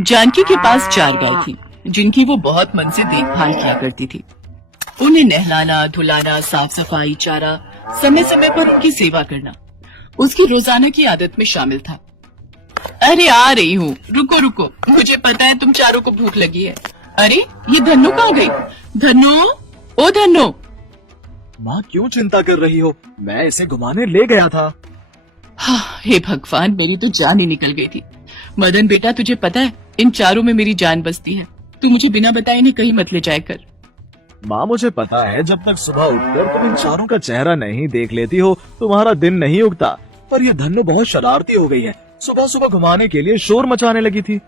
जानकी के पास 4 गाय थी जिनकी वो बहुत मन से देखभाल किया करती थी। उन्हें नहलाना, धुलाना, साफ सफाई, चारा, समय समय पर उनकी सेवा करना उसकी रोजाना की आदत में शामिल था। अरे आ रही हूँ, रुको रुको, मुझे पता है तुम चारों को भूख लगी है। अरे ये धन्नो कहाँ गई? धन्नो, ओ धन्नो। माँ क्यों चिंता कर रही हो? मैं इसे घुमाने ले गया था। हाँ, हे भगवान, मेरी तो जान ही निकल गई थी। मदन बेटा, तुझे पता है इन चारों में मेरी जान बसती है। तू मुझे बिना बताए इन्हें कहीं मत ले जाया कर। माँ मुझे पता है जब तक सुबह उठकर तुम इन चारों का चेहरा नहीं देख लेती हो तुम्हारा दिन नहीं उगता, पर ये धन्नो बहुत शरारती हो गई है। सुबह सुबह घुमाने के लिए शोर मचाने लगी थी।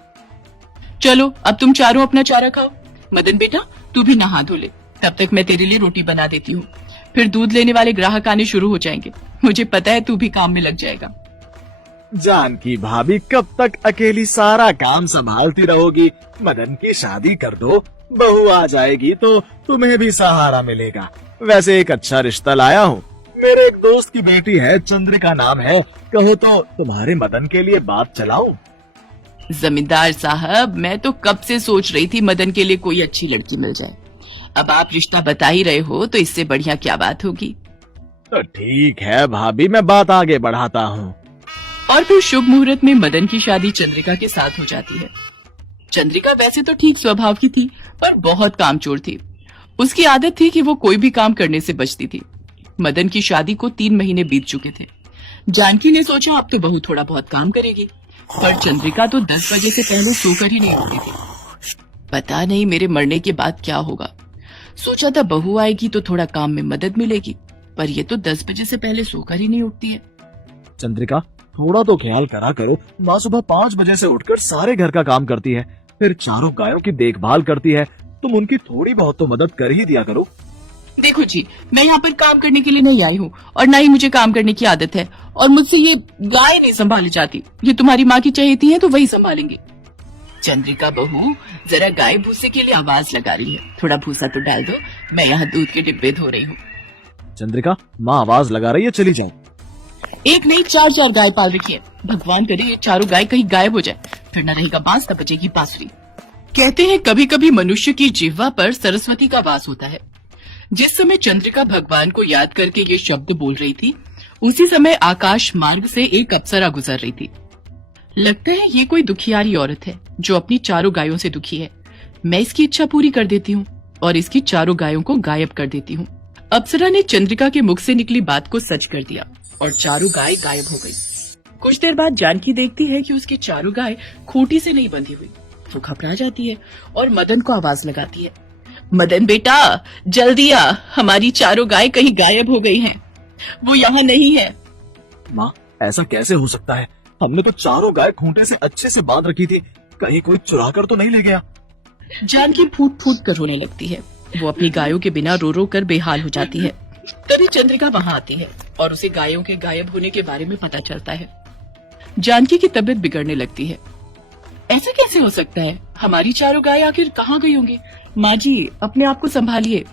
चलो अब तुम चारों अपना चारा खाओ। मदन बेटा, तू भी नहा धो ले, तब तक मैं तेरे लिए रोटी बना देती हूँ। फिर दूध लेने वाले ग्राहक आने शुरू हो जाएंगे। मुझे पता है तू भी काम में लग जाएगा। जानकी भाभी कब तक अकेली सारा काम संभालती रहोगी? मदन की शादी कर दो, बहू आ जाएगी तो तुम्हें भी सहारा मिलेगा। वैसे एक अच्छा रिश्ता लाया हूँ। मेरे एक दोस्त की बेटी है, चंद्रिका नाम है। कहो तो तुम्हारे मदन के लिए बात चलाऊं? जमींदार साहब, मैं तो कब से सोच रही थी मदन के लिए कोई अच्छी लड़की मिल जाए। अब आप रिश्ता बता ही रहे हो तो इससे बढ़िया क्या बात होगी। तो ठीक है भाभी, मैं बात आगे बढ़ाता हूँ। और फिर शुभ मुहूर्त में मदन की शादी चंद्रिका के साथ हो जाती है। चंद्रिका वैसे तो ठीक स्वभाव की थी, पर बहुत कामचोर थी। उसकी आदत थी कि वो कोई भी काम करने से बचती थी। मदन की शादी को 3 महीने बीत चुके थे। जानकी ने सोचा अब तो बहू थोड़ा बहुत काम करेगी, पर चंद्रिका तो 10 बजे से पहले सोकर ही नहीं उठती थी। पता नहीं मेरे मरने के बाद क्या होगा। सोचा था बहू आएगी तो थोड़ा काम में मदद मिलेगी, पर ये तो 10 बजे से पहले सोकर ही नहीं उठती है। चंद्रिका, थोड़ा तो ख्याल करा करो। माँ सुबह 5 बजे से उठकर सारे घर का काम करती है, फिर चारों गायों की देखभाल करती है। तुम उनकी थोड़ी बहुत तो मदद कर ही दिया करो। देखो जी, मैं यहाँ पर काम करने के लिए नहीं आई हूँ और ना ही मुझे काम करने की आदत है, और मुझसे ये गाय नहीं संभाली जाती। ये तुम्हारी माँ की चहेती है तो वही संभालेंगी। चंद्रिका बहू, जरा गाय भूसे के लिए आवाज लगा रही है, थोड़ा भूसा तो डाल दो। मैं यहाँ दूध के डिब्बे धो रही हूँ। चंद्रिका, माँ आवाज लगा रही है, चली जाओ। एक नहीं 4 गाय पाल रखी है। भगवान करे ये चारों गाय कहीं गायब हो जाए, फिर न रहेगा बांस न बजेगी बांसुरी। कहते हैं कभी कभी मनुष्य की जिह्वा पर सरस्वती का वास होता है। जिस समय चंद्रिका भगवान को याद करके ये शब्द बोल रही थी, उसी समय आकाश मार्ग से एक अप्सरा गुजर रही थी। लगता है ये कोई दुखियारी औरत है जो अपनी चारों गायों से दुखी है। मैं इसकी इच्छा पूरी कर देती हूँ और इसकी चारों गायों को गायब कर देती हूँ। अप्सरा ने चंद्रिका के मुख से निकली बात को सच कर दिया और चारों गाय गायब हो गई। कुछ देर बाद जानकी देखती है कि उसकी चारों गाय खूंटी से नहीं बंधी हुई। वो घबरा जाती है और मदन को आवाज लगाती है, मदन बेटा जल्दी आ, हमारी चारों गाय कहीं गायब हो गई हैं। वो यहाँ नहीं है। माँ, ऐसा कैसे हो सकता है? हमने तो चारों गाय खूंटे से अच्छे से बांध रखी थी, कहीं कोई चुरा कर तो नहीं ले गया? जानकी फूट फूट कर रोने लगती है। वो अपनी गायों के बिना रो रो कर बेहाल हो जाती है। तभी चंद्रिका वहाँ आती है और उसे गायों के गायब होने के बारे में पता चलता है। जानकी की तबीयत बिगड़ने लगती है। ऐसा कैसे हो सकता है? हमारी चारों गाय आखिर कहाँ गई होंगी? माँ जी, अपने आप को संभालिए।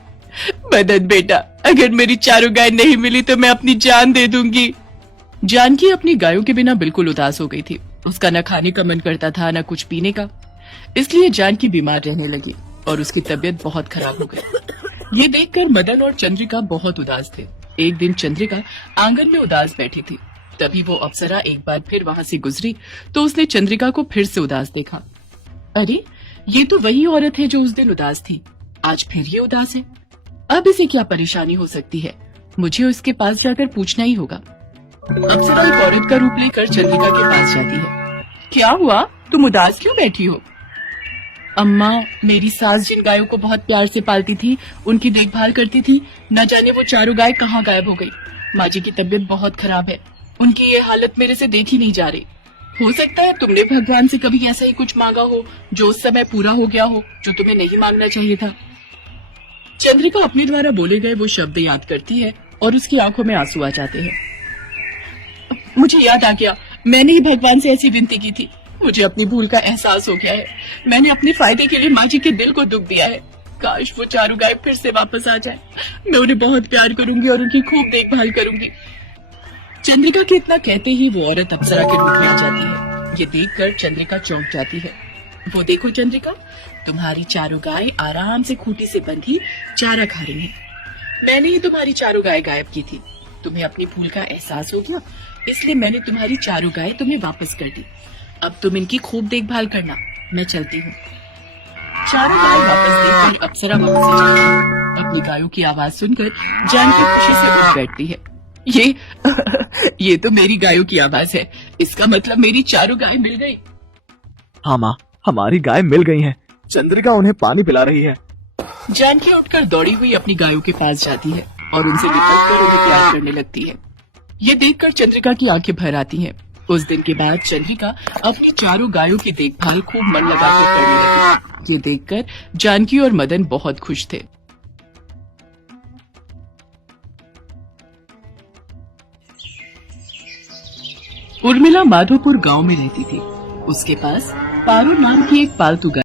मदन बेटा, अगर मेरी चारों गाय नहीं मिली तो मैं अपनी जान दे दूंगी। जानकी अपनी गायों के बिना बिल्कुल उदास हो गई थी। उसका न खाने का मन करता था न कुछ पीने का, इसलिए जानकी बीमार रहने लगी और उसकी तबीयत बहुत खराब हो गई। ये देखकर मदन और चंद्रिका बहुत उदास थे। एक दिन चंद्रिका आंगन में उदास बैठी थी, तभी वो अप्सरा एक बार फिर वहाँ से गुजरी तो उसने चंद्रिका को फिर से उदास देखा। अरे, ये तो वही औरत है जो उस दिन उदास थी, आज फिर ये उदास है। अब इसे क्या परेशानी हो सकती है? मुझे उसके पास जाकर पूछना ही होगा। अप्सरा एक औरत का रूप लेकर चंद्रिका के पास जाती है। क्या हुआ, तुम उदास क्यों बैठी हो? अम्मा, मेरी सास जिन गायों को बहुत प्यार से पालती थी, उनकी देखभाल करती थी, न जाने वो चारों गाय कहाँ गायब हो गई। माँ जी की तबीयत बहुत खराब है, उनकी ये हालत मेरे से देखी नहीं जा रही। हो सकता है तुमने भगवान से कभी ऐसा ही कुछ मांगा हो जो उस समय पूरा हो गया हो, जो तुम्हें नहीं मांगना चाहिए था। चंद्रिका अपने द्वारा बोले गए वो शब्द याद करती है और उसकी आंखों में आंसू आ जाते हैं। मुझे याद आ गया, मैंने ही भगवान से ऐसी विनती की थी। मुझे अपनी भूल का एहसास हो गया है। मैंने अपने फायदे के लिए माँ जी के दिल को दुख दिया है। काश वो चारों गाय फिर से वापस आ जाए। मैं उन्हें बहुत प्यार करूंगी और उनकी खूब देखभाल करूंगी। चंद्रिका के इतना कहते ही वो औरत अप्सरा के रूप में आ जाती है। ये देखकर चंद्रिका चौंक जाती है। वो देखो चंद्रिका, तुम्हारी चारों गाय आराम से खूंटी से बंधी चारा खा रही हैं। मैंने ही तुम्हारी चारों गाय गायब की थी। तुम्हें अपनी भूल का एहसास हो गया, इसलिए मैंने तुम्हारी चारों गाय तुम्हें वापस कर दी। अब तुम इनकी खूब देखभाल करना, मैं चलती हूँ। चारों गाय वापस देखकर अप्सरा वहां से चलती है। अपनी गायों की आवाज सुनकर जानकी खुशी से उठ बैठती है। ये तो मेरी गायों की आवाज है। इसका मतलब मेरी चारों गाय मिल गई। हाँ माँ, हमारी गाय मिल गई हैं। चंद्रिका उन्हें पानी पिला रही है। जानकी उठकर दौड़ी हुई अपनी गायों के पास जाती है और उनसे लिपट कर उन्हें प्यार करने लगती है। ये देखकर चंद्रिका की आंखें भर आती हैं। उस दिन के बाद चंद्रिका अपनी चारों गायों की देखभाल खूब मन लगाकर करने लगी। ये देखकर जानकी और मदन बहुत खुश थे। उर्मिला माधोपुर गांव में रहती थी। उसके पास पारू नाम की एक पालतू गाय